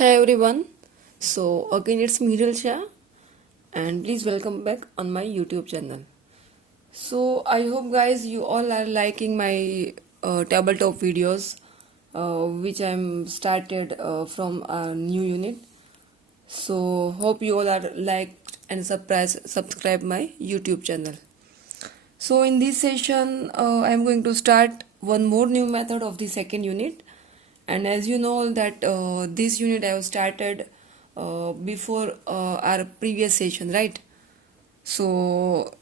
Hey everyone, so again it's Miral Shah and please welcome back on my YouTube channel. So I hope guys you all are liking my tabletop videos which I'm started from a new unit. So hope you all are liked and subscribe my YouTube channel. So in this session I'm going to start one more new method of the second unit, and as you know that this unit I have started before our previous session, right? So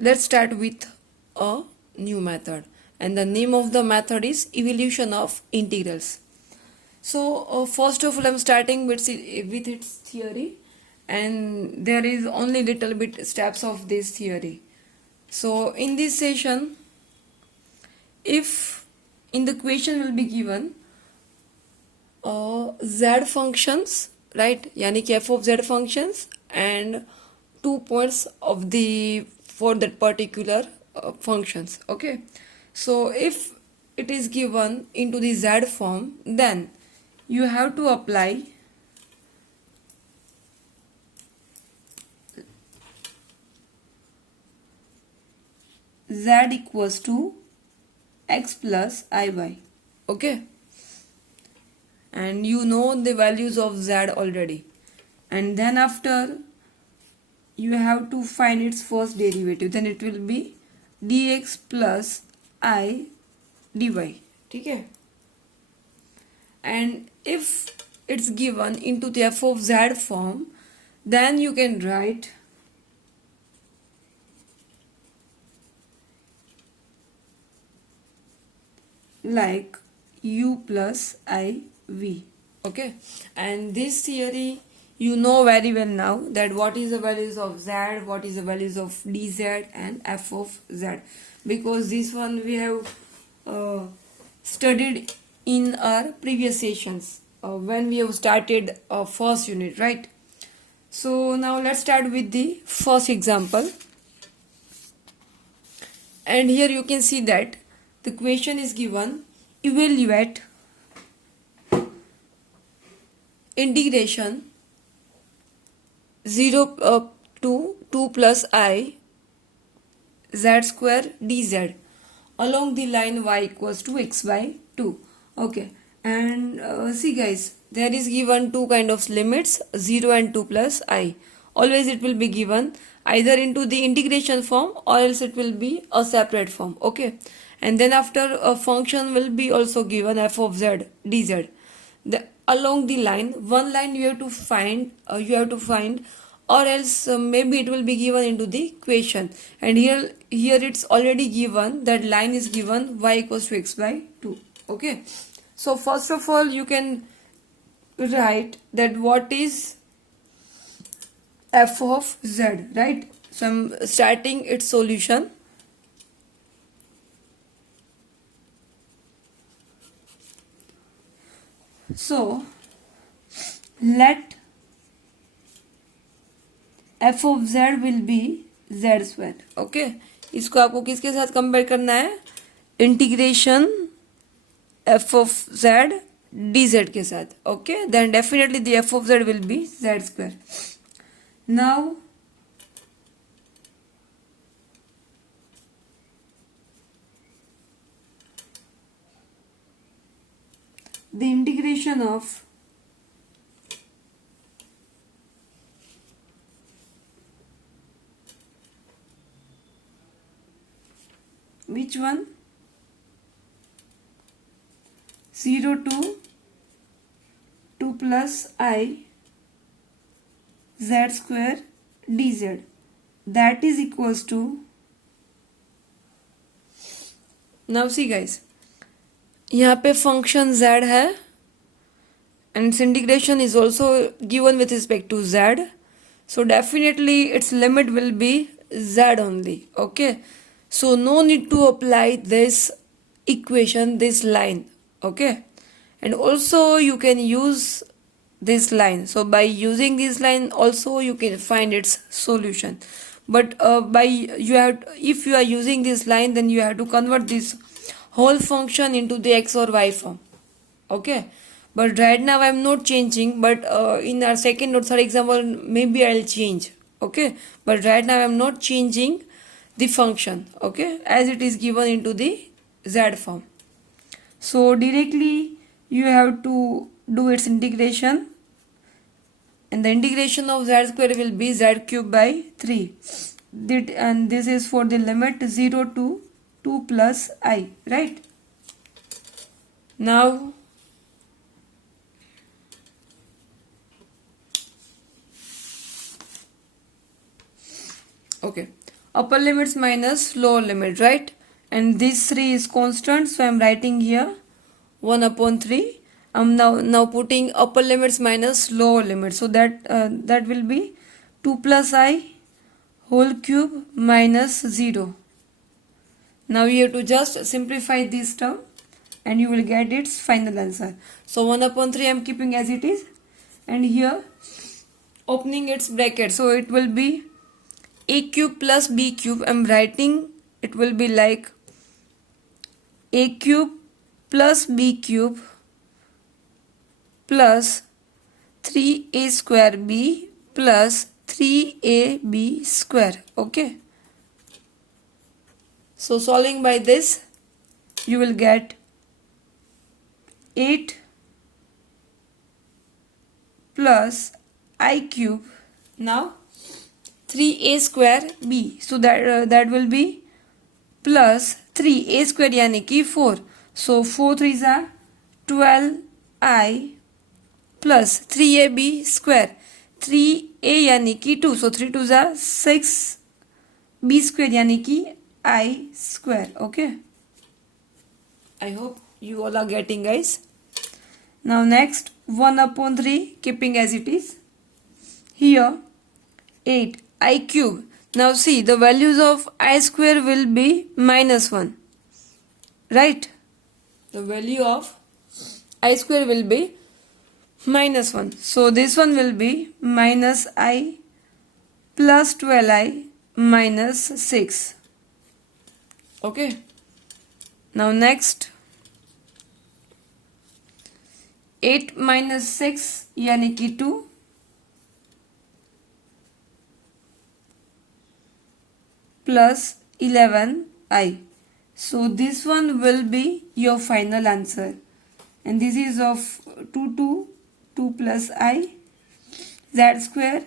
let's start with a new method, and the name of the method is evolution of integrals. So first of all I'm starting with its theory, and there is only little bit steps of this theory. So in this session, if in the question will be given z functions, right, yani ki f of z functions and 2 points of the for that particular functions. Okay, so if it is given into the z form, then you have to apply z equals to x plus iy. Okay, and you know the values of z already, and then after you have to find its first derivative, then it will be dx plus I dy. Okay, and if it's given into the f of z form, then you can write like u plus iv. Okay, and this theory you know very well now, that what is the values of z, what is the values of dz and f of z, because this one we have studied in our previous sessions when we have started first unit, right? So now let's start with the first example, and here you can see that the question is given: evaluate integration 0 to 2 plus I z square dz along the line y equals to x by 2. Okay, and see guys, there is given two kind of limits, 0 and 2 plus I. Always it will be given either into the integration form or else it will be a separate form. Okay, and then after a function will be also given f of z dz. Along the line, one line you have to find, or else maybe it will be given into the equation, and here it's already given that line is given y equals to x by 2. Okay, so first of all you can write that what is f of z, right? So I'm starting its solution. So let f of z will be z square. Okay, इसको आपको किसके साथ compare करना है? Integration f of z dz के साथ. Okay, then definitely the f of z will be z square. Now the integration of which one? 0 to 2 plus I z square dz, that is equals to, now see guys, यहाँ पे function z है and its integration is also given with respect to z, so definitely its limit will be z only. Okay, so no need to apply this equation, this line. Okay, and also you can use this line, so by using this line also you can find its solution, but if you are using this line, then you have to convert this whole function into the x or y form. Okay, but right now I am not changing, but in our second or third example maybe I'll change. Okay, but right now I am not changing the function, okay, as it is given into the z form. So directly you have to do its integration, and the integration of z square will be z cube by 3. And this is for the limit 0 to 2 plus I, right? Now okay, upper limits minus lower limit, right? And this 3 is constant, so I am writing here 1 upon 3. I'm now putting upper limits minus lower limits, so that will be 2 plus I whole cube minus 0. Now you have to just simplify this term and you will get its final answer. So 1 upon 3 I am keeping as it is, and here opening its bracket, so it will be a cube plus b cube. I am writing it will be like a cube plus b cube plus 3a square b plus 3ab square. Okay, so solving by this you will get 8 plus I cube, now 3a square b, so that will be plus 3a square यानी कि 4, so 4 3s are 12I plus 3ab square, 3a यानी कि 2, so 3 2s are 6, b square यानी कि I square. Okay, I hope you all are getting, guys. Now next 1 upon 3 keeping as it is, here 8 I cube. Now see, the values of I square will be minus 1, right? The value of I square will be minus 1, so this one will be minus I plus 12I minus 6. Okay, now next 8 minus 6 यानी कि 2 plus 11I. So this one will be your final answer, and this is of 2 plus I z square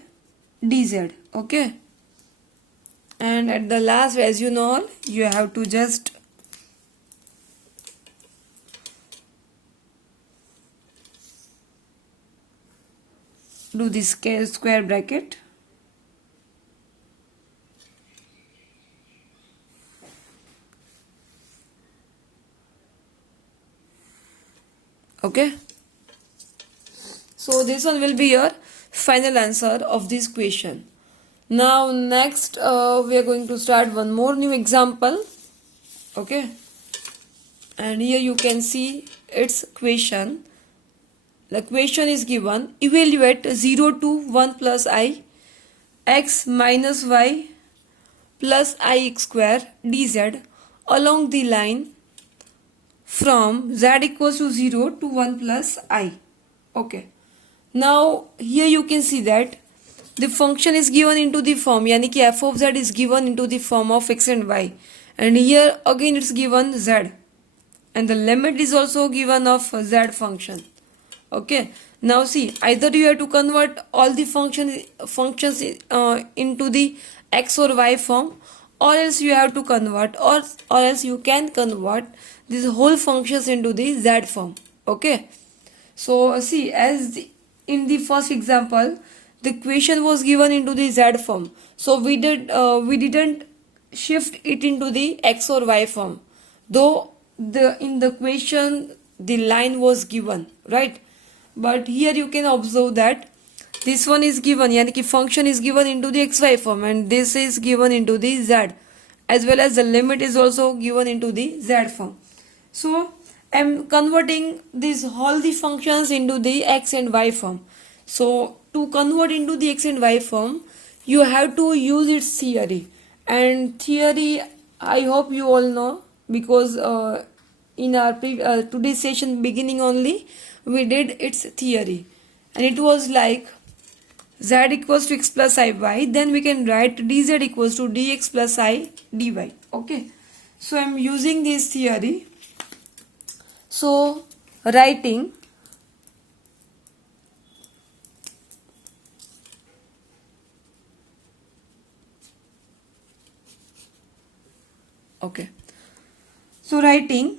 dz. Okay, and at the last, as you know, you have to just do this square bracket. Okay, so this one will be your final answer of this question. Now next we are going to start one more new example. Okay, and here you can see its question. The question is given: evaluate 0 to 1 plus I x minus y plus ix square dz along the line from z equals to 0 to 1 plus I. Okay, now here you can see that the function is given into the form, yani ki f of z is given into the form of x and y, and here again it's given z, and the limit is also given of z function. Okay, now see, either you have to convert all the functions into the x or y form, or else you have to convert, or else you can convert these whole functions into the z form. Okay, so see, in the first example the equation was given into the z form, so we didn't shift it into the x or y form, though in the equation the line was given, right? But here you can observe that this one is given, yani ki function is given into the xy form, and this is given into the z, as well as the limit is also given into the z form. So I am converting these all the functions into the x and y form. So to convert into the x and y form, you have to use its theory, and theory I hope you all know, because in our today's session beginning only, we did its theory, and it was like z equals to x plus I y, then we can write dz equals to dx plus I dy. Okay, so I'm using this theory. So writing okay, so writing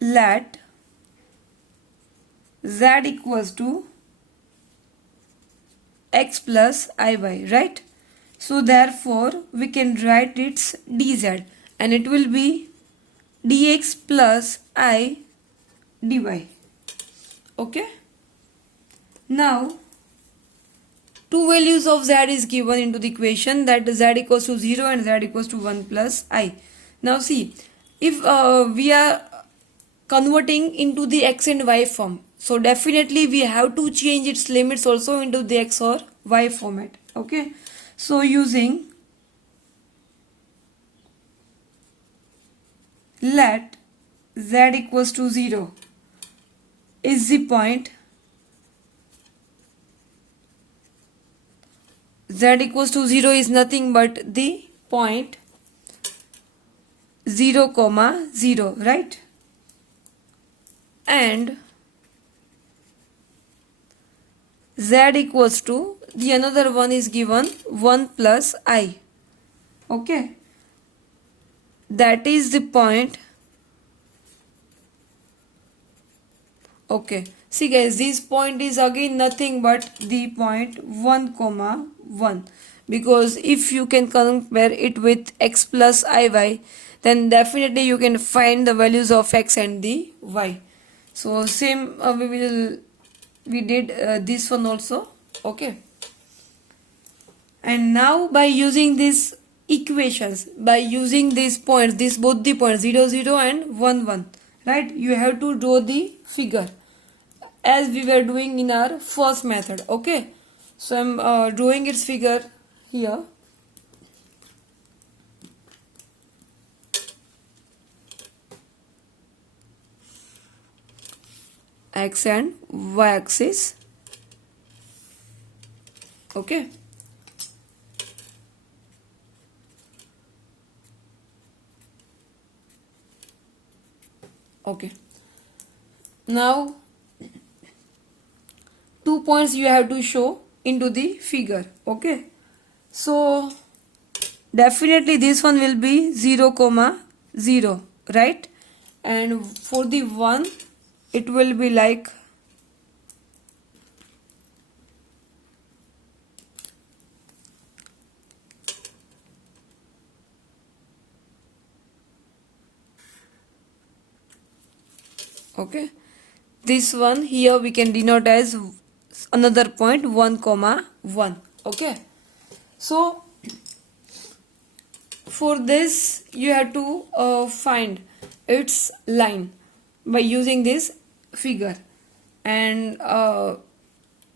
let z equals to x plus iy, right? So therefore we can write its dz, and it will be dx plus I dy. Okay, now two values of z is given into the equation, that z equals to 0 and z equals to 1 plus I. Now see, if we are converting into the x and y form, so definitely we have to change its limits also into the x or y format. Okay, so using let z equals to 0 is the point, z equals to 0 is nothing but the point 0 comma 0, right? And z equals to, the another one is given 1 plus I. Okay, that is the point. Okay, see guys, this point is again nothing but the point 1 comma 1, because if you can compare it with x plus iy, then definitely you can find the values of x and the y. So same we did this one also. Okay, and now by using these equations, by using these points, this both the points 0 0 and 1 1, right, you have to draw the figure as we were doing in our first method. Okay, so I'm drawing its figure here. X and y axis. Okay, okay, now 2 points you have to show into the figure. Okay, so definitely this one will be 0 comma 0, right? And for the 1 it will be like okay, this one here we can denote as another point 1 comma 1. Okay, so for this you have to find its line by using this figure, and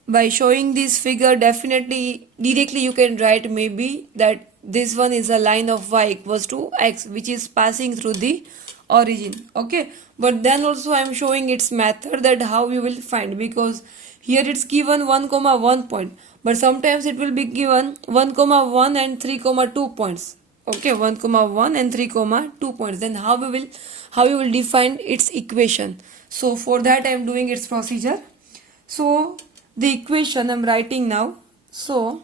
by showing this figure, definitely directly you can write maybe that this one is a line of y equals to x, which is passing through the origin. Okay, but then also I am showing its method, that how you will find, because here it's given 1 comma 1 point, but sometimes it will be given 1 comma 1 and 3 comma 2 points. Okay, 1 comma 1 and 3 comma 2 points, then how you will define its equation. So for that I am doing its procedure. So the equation I'm writing now. So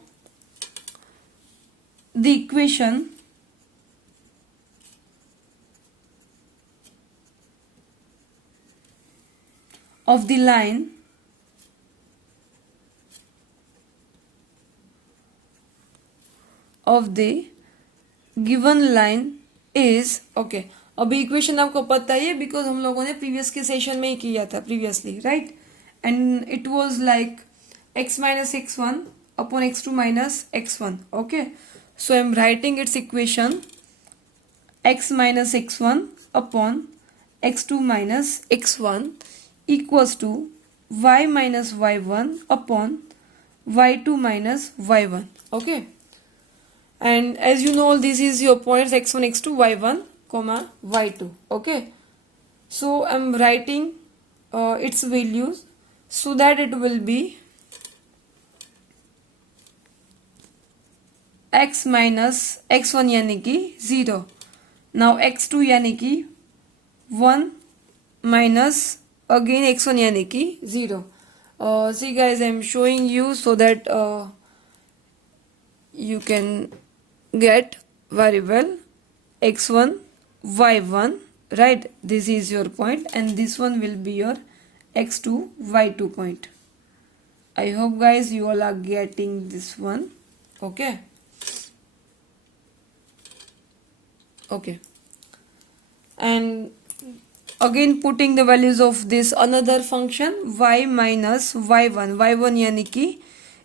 the equation of the line of the given line is, okay, अभी equation आपको पता ही है because हम लोगों ने previous के session में ही किया था previously, right? And it was like x minus x1 upon x2 minus x1. Okay, so I am writing its equation x minus x1 upon x2 minus x1 equals to y minus y1 upon y2 minus y1. Okay, and as you know, this is your points x1 x2 y1 comma y2. Okay, So I'm writing its values, so that it will be x minus x1 यानी कि 0. Now x2 यानी कि 1 minus again x1 यानी कि 0. See guys, I'm showing you so that you can get very well. X1 y1, right? This is your point, and this one will be your x2 y2 point. I hope guys you all are getting this one. Okay. Okay. And again putting the values of this another function y minus y1. y1 यानी कि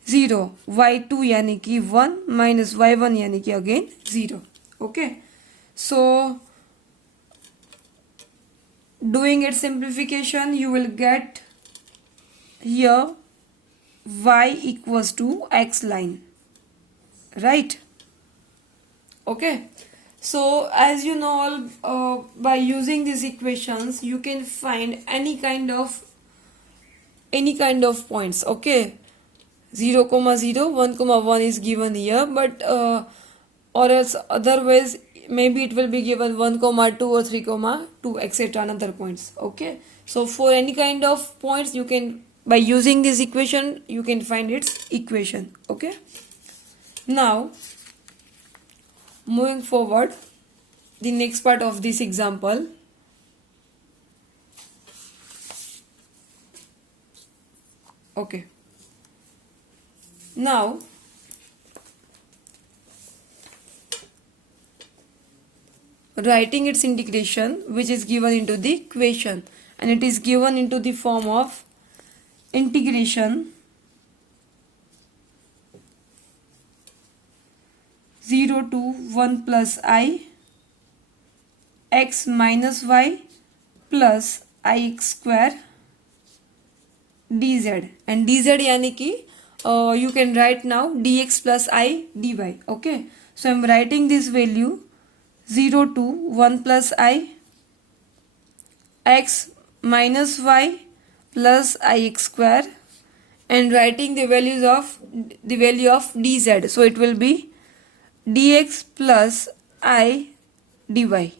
0, y2 यानी कि 1 minus y1 यानी कि again 0. Okay. So doing its simplification, you will get here y equals to x line, right? Okay. So as you know all, by using these equations you can find any kind of points. Okay, 0, 0, 1, 1 is given here, but or else otherwise maybe it will be given 1, 2 or 3, 2, etc. another points. Okay, so for any kind of points you can, by using this equation, you can find its equation. Okay, now moving forward, the next part of this example. Okay, now writing its integration, which is given into the equation, and it is given into the form of integration 0 to 1 plus I x minus y plus ix square dz, and dz यानी कि you can write now dx plus I dy. Okay, so I'm writing this value 0 to 1 plus I x minus y plus ix square, and writing the value of dz, so it will be dx plus I dy.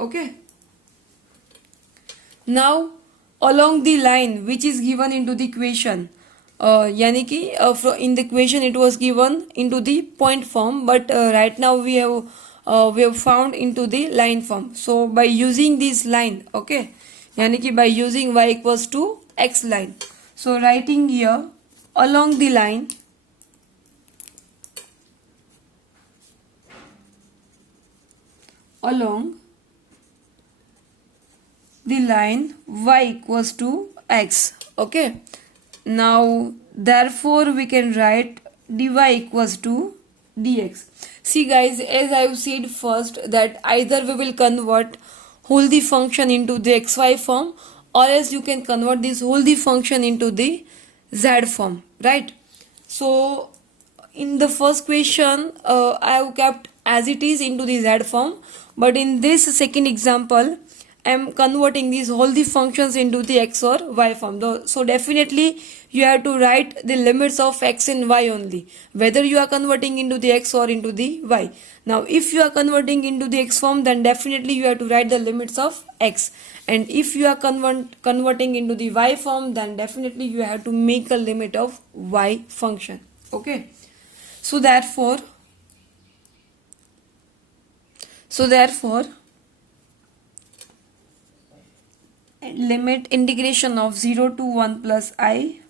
Okay, now along the line which is given into the equation, यानी कि in the equation it was given into the point form, but right now we have found into the line form. So by using this line, okay, यानी कि by using y equals to x line, so writing here along the line y equals to x. Okay, now therefore we can write dy equals to dx. See guys, as I have said first, that either we will convert whole the function into the xy form, or else you can convert this whole the function into the z form, right? So in the first question I have kept as it is into the z form, but in this second example I am converting these whole the functions into the x or y form. So definitely you have to write the limits of x and y only, whether you are converting into the x or into the y. Now if you are converting into the x form, then definitely you have to write the limits of x, and if you are converting into the y form, then definitely you have to make a limit of y function. Okay, so therefore limit integration of 0 to 1 plus I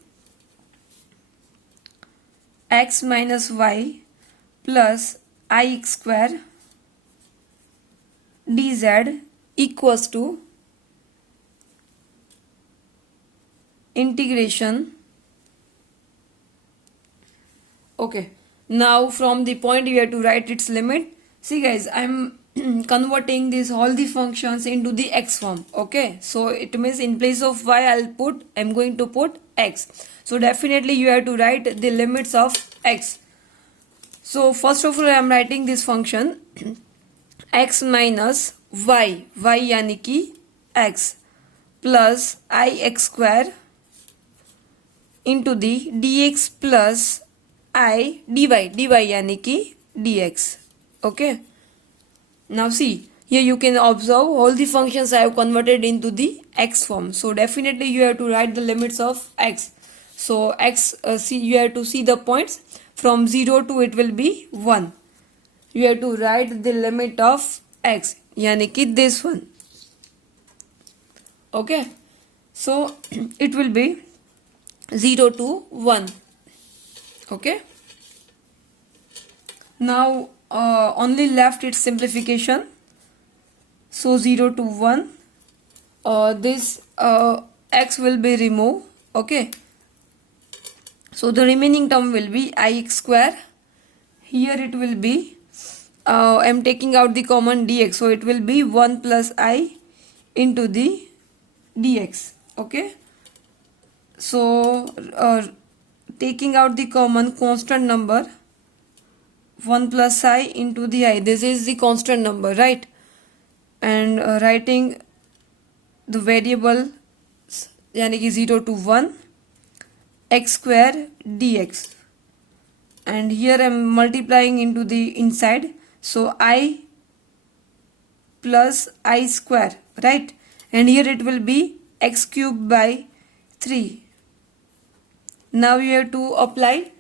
x minus y plus ix square dz equals to integration. Okay, now from the point you have to write its limit. See guys, I'm converting this all the functions into the x form. Okay, so it means in place of y I'm going to put x. So definitely you have to write the limits of x. So first of all I am writing this function x minus y यानी कि x plus i x square into d d x plus i d y यानी कि dx. Okay. Now see, here you can observe all the functions I have converted into the x form. So definitely you have to write the limits of x. So x, see, you have to see the points from 0 to it will be 1. You have to write the limit of x, yani ki this one. Okay. So it will be 0 to 1. Okay. Now only left its simplification. So 0 to 1, this x will be removed. Okay. So the remaining term will be ix square. Here it will be, I am taking out the common dx. So it will be 1 plus I into the dx. Okay. So taking out the common constant number, 1 plus I into the I. This is the constant number, right? And writing the variable yani ki 0 to 1 x square dx, and here I am multiplying into the inside, so I plus I square, right? And here it will be x cube by 3. Now you have to apply,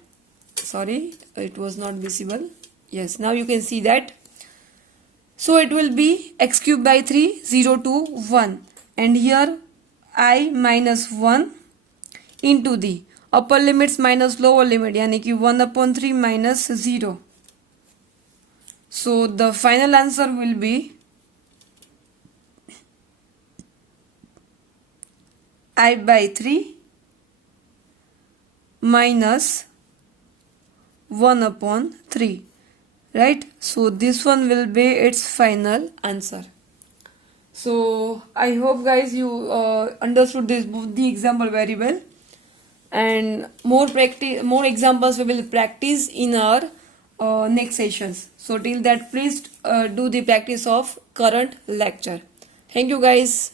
sorry, it was not visible. Yes, now you can see that. So it will be x cube by 3, 0 to 1, and here I minus 1 into the upper limits minus lower limit, yani ki 1 upon 3 minus 0. So the final answer will be I by 3 minus 1 upon 3. Right? So this one will be its final answer. So I hope guys you understood the example very well, and more examples we will practice in our next sessions. So till that, please do the practice of current lecture. Thank you guys.